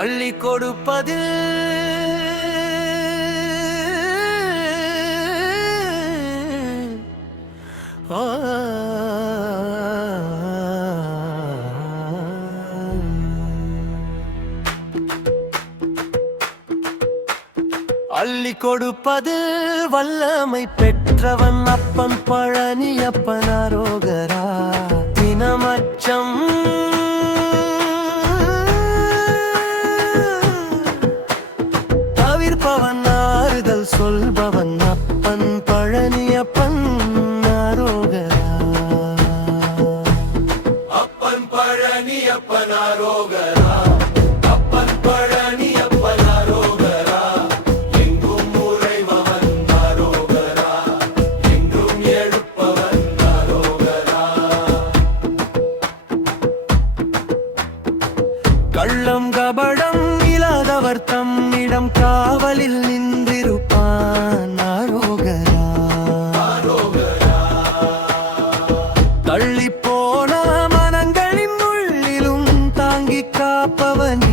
அள்ளி கொடுப்பது அள்ளி கொடுப்பது வல்லமை பெற்றவன் அப்பன் பழனியப்பன் அரோகரா. தினமச்சம் தவிர்ப்பவன் ஆறுதல் சொல்பவன் அப்பன் பழனியப்பன் அரோகரா. அப்பன் பழனியப்பன் அரோகரா. அப்பன் பழனியப்பன் அரோகரா. எங்கும் உறைபவன் அரோகரா. எங்கும் எழுப்பவன் அரோகரா. கள்ளம் கபடம் இல்லாதவர் தம்மிடம் காவலில் நின்றிருப்பான் அரோகரா. தள்ளி போன மனங்களின் உள்ளிலும் தாங்கி காப்பவன்